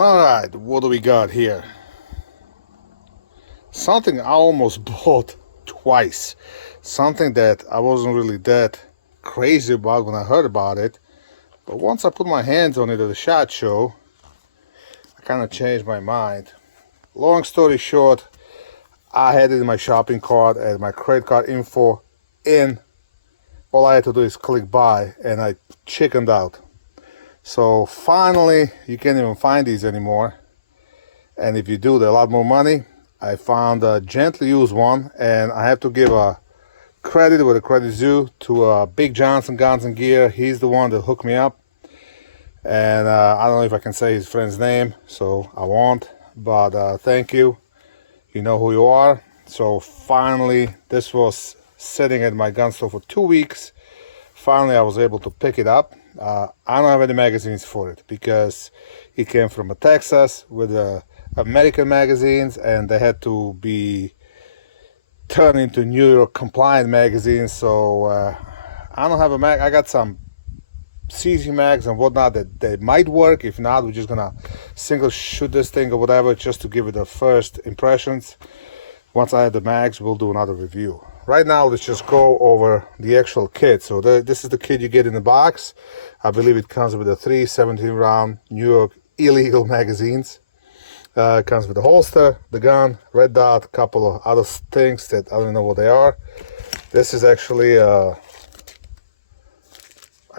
Alright, what do we got here? Something I almost bought twice. Something that I wasn't really that crazy about when I heard about it. But once I put my hands on it at the SHOT Show, I kind of changed my mind. Long story short, I had it in my shopping cart and my credit card info in. All I had to do is click buy and I chickened out. So finally, you can't even find these anymore. And if you do, they're a lot more money. I found a gently used one, and I have to give a credit where the credit is due to Big Johnson Guns and Gear. He's the one that hooked me up. And I don't know if I can say his friend's name, so I won't. But thank you. You know who you are. So finally, this was sitting at my gun store for 2 weeks. Finally, I was able to pick it up. I don't have any magazines for it because it came from Texas with American magazines, and they had to be turned into New York compliant magazines. So I don't have a mag. I got some CZ mags and whatnot that they might work. If not, we're just gonna single shoot this thing or whatever, just to give it the first impressions. Once I have the mags, we'll do another review. Right now, let's just go over the actual kit. So this is the kit you get in the box. I believe it comes with the 3 17-round New York illegal magazines. It comes with the holster, the gun, red dot, a couple of other things that I don't know what they are. This is actually, I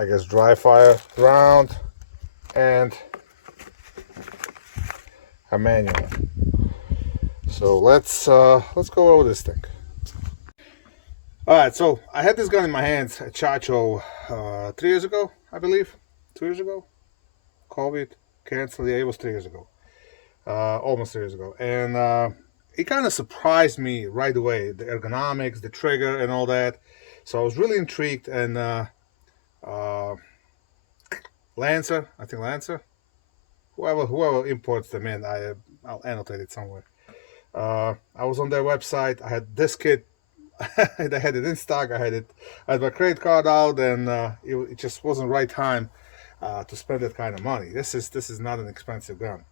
guess, dry fire round and a manual. So let's go over this thing. All right, so I had this gun in my hands at SHOT Show 3 years ago, I believe. 2 years ago. COVID canceled. Yeah, it was 3 years ago. Almost 3 years ago. And it kind of surprised me right away. The ergonomics, the trigger, and all that. So I was really intrigued. And Lancer, I think Lancer. Whoever imports them in, I'll annotate it somewhere. I was on their website. I had this kit. I had it in stock. I had my credit card out, and it just wasn't the right time to spend that kind of money. This is not an expensive gun.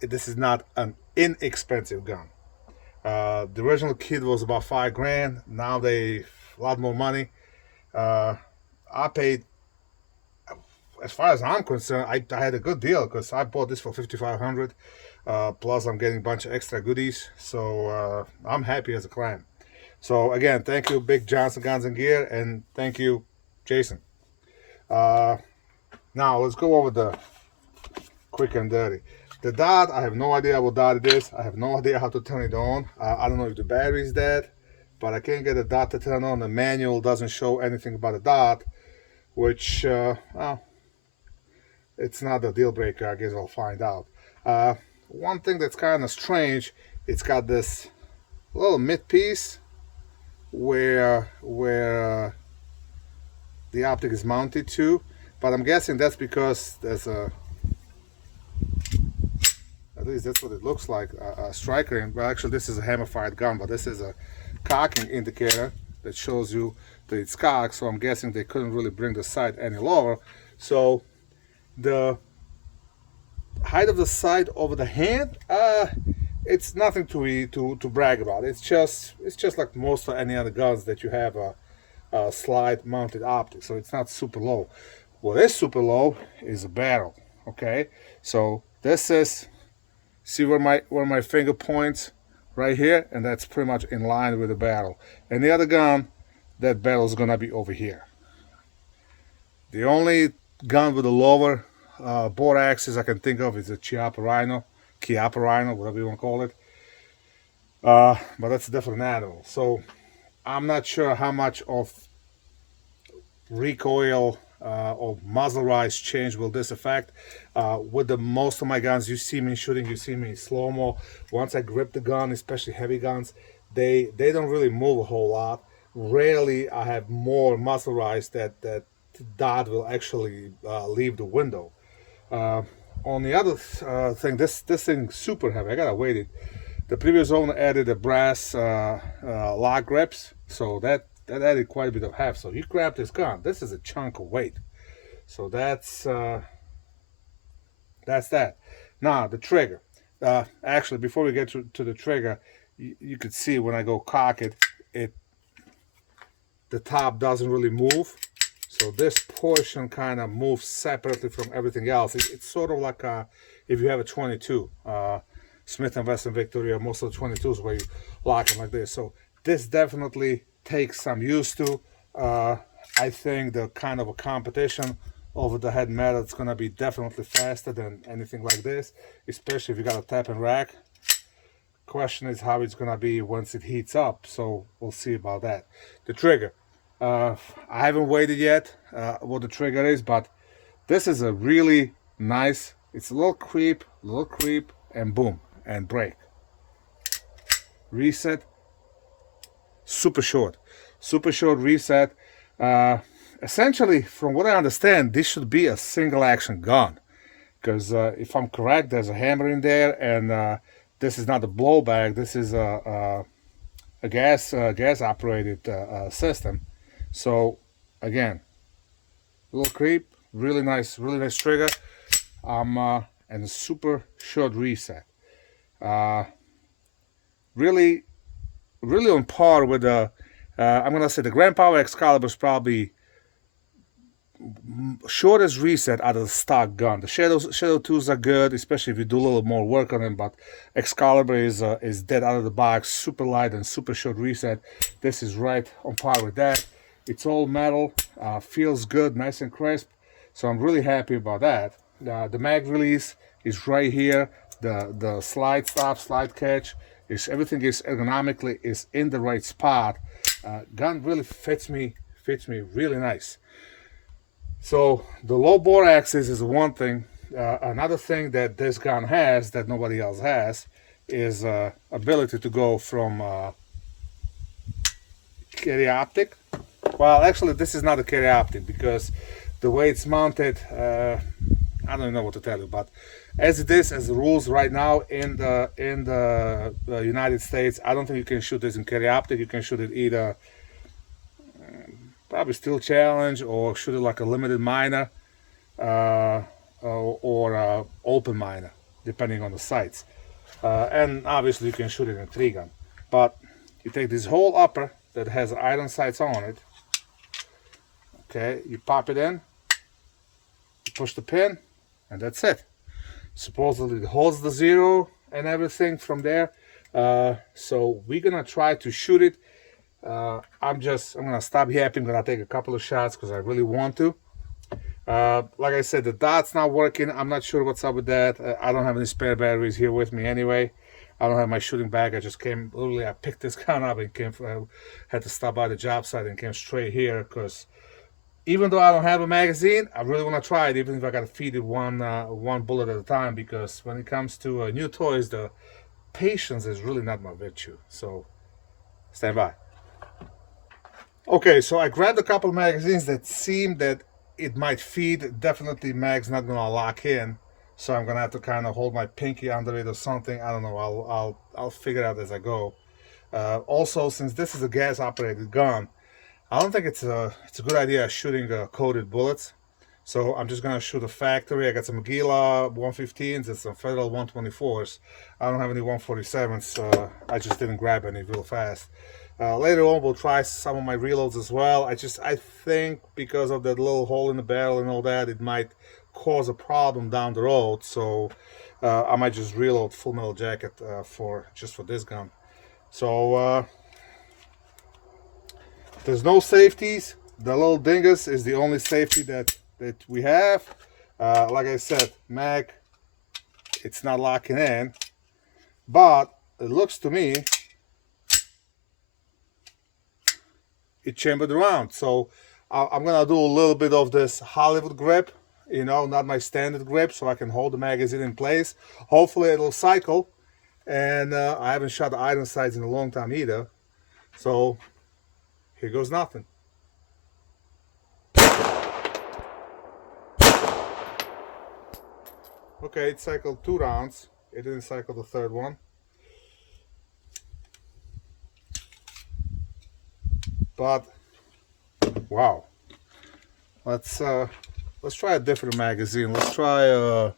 This is not an inexpensive gun. The original kit was about $5,000. Now they a lot more money. I paid, as far as I'm concerned, I had a good deal because I bought this for $5,500. Plus, I'm getting a bunch of extra goodies, so I'm happy as a clam. So again, thank you, Big Johnson Guns and Gear, and thank you, Jason. Now let's go over the quick and dirty. The dot, I have no idea what dot it is. I have no idea how to turn it on. I don't know if the battery is dead, but I can't get the dot to turn on. The manual doesn't show anything about the dot, which, well, it's not a deal breaker. I guess I'll find out. One thing that's kind of strange, it's got this little mid piece where the optic is mounted to, but I'm guessing that's because there's a, at least that's what it looks like, a striker. Well, actually this is a hammer fired gun, but this is a cocking indicator that shows you that it's cocked. So I'm guessing they couldn't really bring the sight any lower. So the height of the sight over the hand, it's nothing to brag about. It's just like most of any other guns that you have a slide mounted optic, so it's not super low. What is super low is a barrel. Okay, so this is, see where my finger points right here, and that's pretty much in line with the barrel. And the other gun, that barrel is gonna be over here. The only gun with a lower bore axis I can think of is a Chiappa Rhino, whatever you want to call it. But that's a different animal. So I'm not sure how much of recoil or muzzle rise change will this affect. With most of my guns, you see me shooting, you see me in slow-mo. Once I grip the gun, especially heavy guns, they don't really move a whole lot. Rarely I have more muzzle rise that dot will actually leave the window. On the other thing, this thing's super heavy. I gotta weight it. The previous owner added a brass lock grips, so that added quite a bit of heft. So you grab this gun, this is a chunk of weight. So that's that. Now the trigger. Actually, before we get to the trigger, you could see when I go cock it, the top doesn't really move. So this portion kind of moves separately from everything else. It's sort of like if you have a 22, Smith & Wesson Victoria, most of the 22s where you lock them like this. So this definitely takes some used to. I think the kind of a competition over the head metal, it's going to be definitely faster than anything like this, especially if you got a tap and rack. Question is how it's going to be once it heats up, so we'll see about that. The trigger. I haven't waited yet what the trigger is, but this is a really nice, it's a little creep, and boom, and break. Reset. Super short reset. Essentially, from what I understand, this should be a single action gun, because if I'm correct, there's a hammer in there, and this is not a blowback. This is a gas operated system. So again, little creep, really nice trigger, and a super short reset. Really on par with the I'm gonna say the Grand Power Excalibur is probably shortest reset out of the stock gun. The Shadow 2s are good, especially if you do a little more work on them, but Excalibur is dead out of the box, super light and super short reset. This is right on par with that. It's all metal, feels good, nice and crisp, so I'm really happy about that. The mag release is right here. The slide stop, slide catch, everything is ergonomically is in the right spot. Gun really fits me really nice. So the low bore axis is one thing. Another thing that this gun has that nobody else has is ability to go from carry optic. Well, actually, this is not a carry optic because the way it's mounted, I don't even know what to tell you. But as it is, as the rules right now in the United States, I don't think you can shoot this in carry optic. You can shoot it either probably Steel Challenge or shoot it like a limited minor or open minor, depending on the sights. And obviously, you can shoot it in a 3-gun. But you take this whole upper that has iron sights on it. Okay, you pop it in, you push the pin, and that's it. Supposedly it holds the 0 and everything from there. So we're gonna try to shoot it. I'm gonna stop yapping. I'm gonna take a couple of shots because I really want to. Like I said, the dot's not working. I'm not sure what's up with that. I don't have any spare batteries here with me anyway. I don't have my shooting bag. I just came, literally I picked this gun up and had to stop by the job site and came straight here because even though I don't have a magazine, I really want to try it, even if I got to feed it one bullet at a time, because when it comes to new toys, the patience is really not my virtue. So stand by. Okay, so I grabbed a couple of magazines that seem that it might feed. Definitely mag's not gonna lock in, so I'm gonna have to kind of hold my pinky under it or something. I don't know. I'll figure it out as I go. Also, since this is a gas operated gun, I don't think it's a good idea shooting coated bullets. So I'm just gonna shoot a factory. I got some Gila 115s and some Federal 124s. I don't have any 147s. I just didn't grab any real fast. Later on we'll try some of my reloads as well. I think because of that little hole in the barrel and all that, it might cause a problem down the road. So I might just reload Full Metal Jacket for this gun. So there's no safeties. The little dingus is the only safety that we have. Like I said, mag, it's not locking in, but it looks to me it chambered around. So I'm gonna do a little bit of this Hollywood grip, you know, not my standard grip, so I can hold the magazine in place. Hopefully it'll cycle. And I haven't shot the iron sights in a long time either. So here goes nothing. Okay, it cycled 2 rounds. It didn't cycle the third one. But wow. Let's try a different magazine. Let's try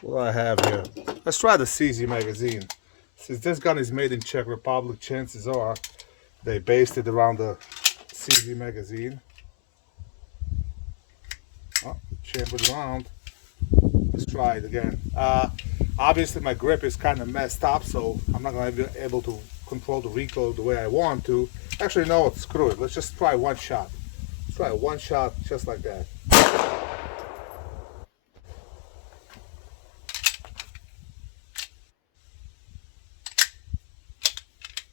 What do I have here? Let's try the CZ magazine. Since this gun is made in Czech Republic, chances are they based it around the CZ magazine. Oh, chambered around. Let's try it again. Obviously my grip is kind of messed up, so I'm not going to be able to control the recoil the way I want to. Actually, no, screw it. Let's just try one shot. Let's try one shot just like that.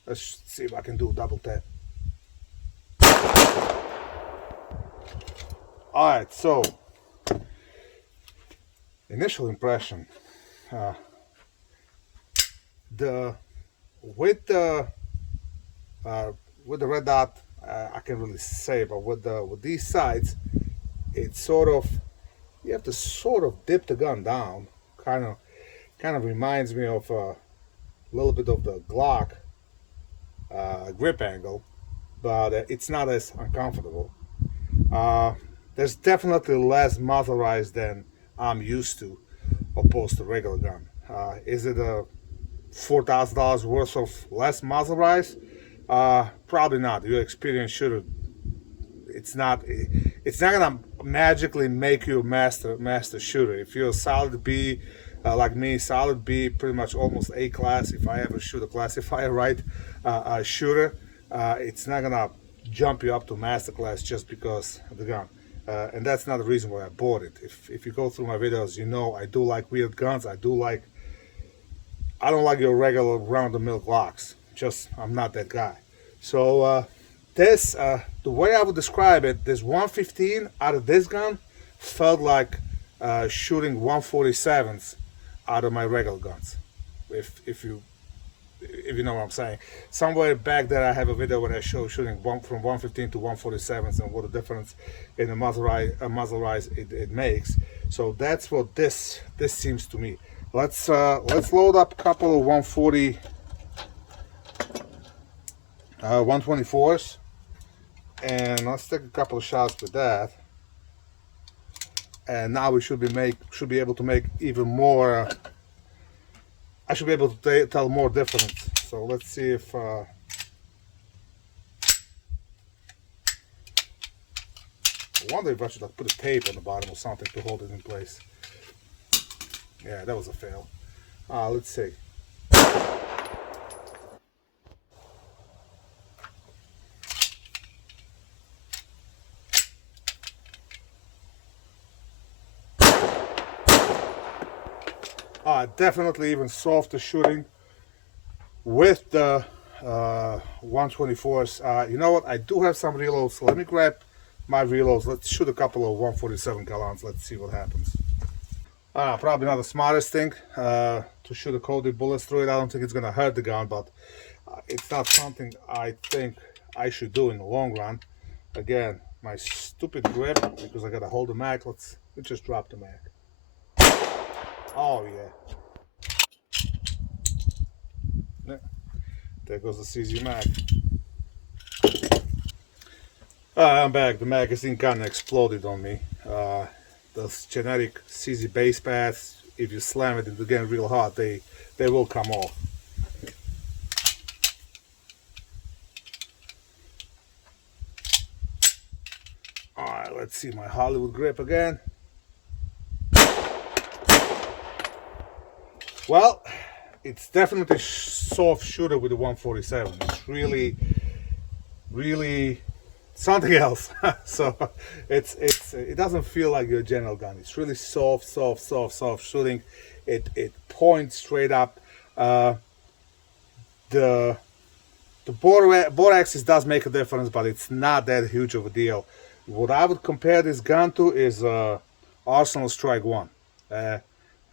Let's see if I can do double tap. Alright, so initial impression. With the red dot, I can't really say, but with these sights, it's sort of, you have to sort of dip the gun down. Kind of reminds me of a little bit of the Glock grip angle, but it's not as uncomfortable. There's definitely less muzzle rise than I'm used to, opposed to regular gun. Is it a $4,000 worth of less muzzle rise? Probably not. Your experienced shooter, it's not gonna magically make you a master shooter. If you're a solid B, like me, solid B, pretty much almost A class, if I ever shoot a classifier right shooter, it's not gonna jump you up to master class just because of the gun. And that's not the reason why I bought it. If you go through my videos, you know I do like weird guns. I don't like your regular round-the-mill Glocks. Just, I'm not that guy. So the way I would describe it, this 115 out of this gun felt like shooting 147s out of my regular guns. If you know what I'm saying. Somewhere back there I have a video where I show shooting from 115 to 147s and what the difference in the muzzle rise it makes. So that's what this seems to me. Let's load up a couple of 140 124s, and let's take a couple of shots with that. And now we should be able to make even more. I should be able to tell more difference. So let's see if I wonder if I should like put a tape on the bottom or something to hold it in place. Yeah, that was a fail. Let's see. Definitely even softer shooting with the 124s. You know what? I do have some reloads, so let me grab my reloads. Let's shoot a couple of 147 gallons. Let's see what happens. Probably not the smartest thing to shoot a Cody bullets through it. I don't think it's gonna hurt the gun, but it's not something I think I should do in the long run. Again, my stupid grip, because I gotta hold the mag. Let's just drop the mag. Oh yeah. There goes the CZ mag. I'm back. The magazine kind of exploded on me. Those generic CZ base pads, if you slam it again real hard, they will come off. Alright, let's see my Hollywood grip again. Well, it's definitely soft shooter with the 147. It's really something else. So it doesn't feel like your general gun. It's really soft shooting. It points straight up. The bore axis does make a difference, but it's not that huge of a deal. What I would compare this gun to is Arsenal Strike 1.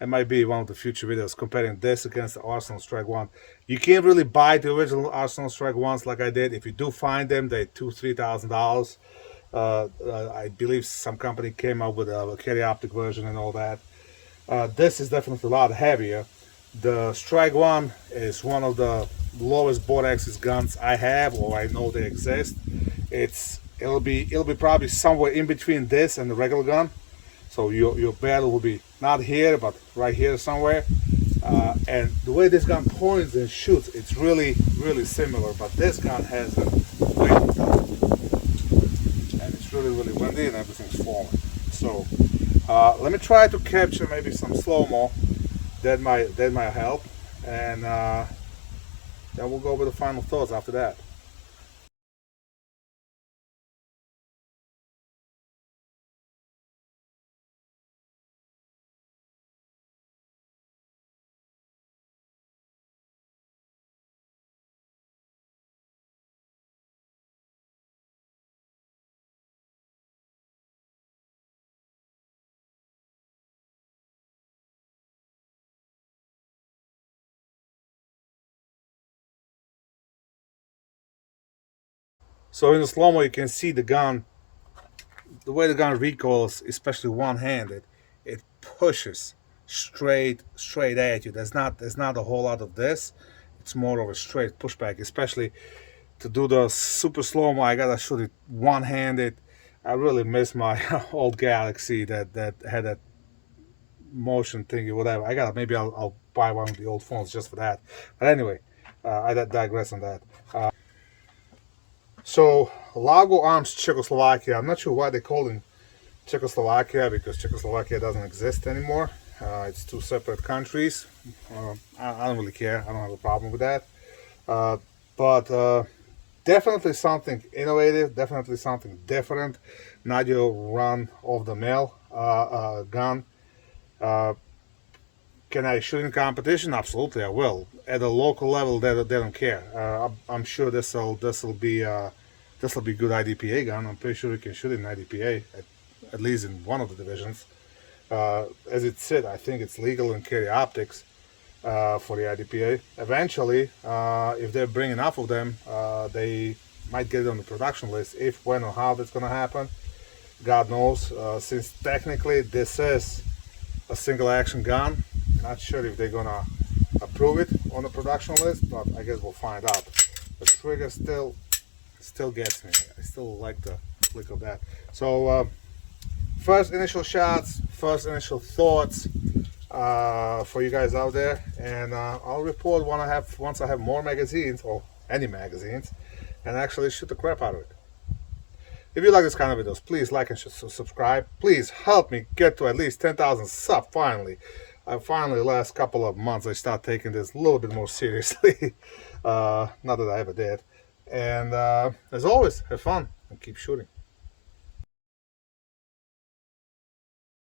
It might be one of the future videos comparing this against the Arsenal Strike 1. You can't really buy the original Arsenal Strike 1s like I did. If you do find them, they're $2,000-$3,000. I believe some company came up with a carry optic version and all that. This is definitely a lot heavier. The Strike 1 is one of the lowest bore axis guns I have, or I know they exist. It'll be probably somewhere in between this and the regular gun. So your barrel will be not here, but right here somewhere. And the way this gun points and shoots, it's really similar, but this gun has a wind tunnel, and it's really windy and everything's falling. So let me try to capture maybe some slow-mo. That might help, and then we'll go over the final thoughts after that. So in the slow-mo, you can see the gun, the way the gun recoils, especially one-handed, it pushes straight at you. There's not a whole lot of this. It's more of a straight pushback, especially to do the super slow-mo. I gotta shoot it one-handed. I really miss my old Galaxy that had that motion thingy, whatever. Maybe I'll buy one of the old phones just for that. But anyway, I digress on that. So Lago Arms Czechoslovakia. I'm not sure why they call it Czechoslovakia, because Czechoslovakia doesn't exist anymore. It's two separate countries. I don't really care. I don't have a problem with that. But definitely something innovative, definitely something different. Not your run-of-the-mill gun. Can I shoot in competition? Absolutely, I will. At a local level, they don't care. I'm sure this'll be good IDPA gun. I'm pretty sure we can shoot it in IDPA, at least in one of the divisions. As it said, I think it's legal in carry optics for the IDPA. Eventually, if they bring enough of them, they might get it on the production list. If, when, or how that's going to happen, God knows. Since technically this is a single action gun, not sure if they're gonna approve it on the production list, but I guess we'll find out. The trigger still gets me. I still like the click of that. So first initial shots, first initial thoughts for you guys out there, and I'll report once I have more magazines, or any magazines, and actually shoot the crap out of it. If you like this kind of videos, please like and subscribe. Please help me get to at least 10,000 subs finally. Finally, the last couple of months, I start taking this a little bit more seriously. Not that I ever did. And as always, have fun and keep shooting.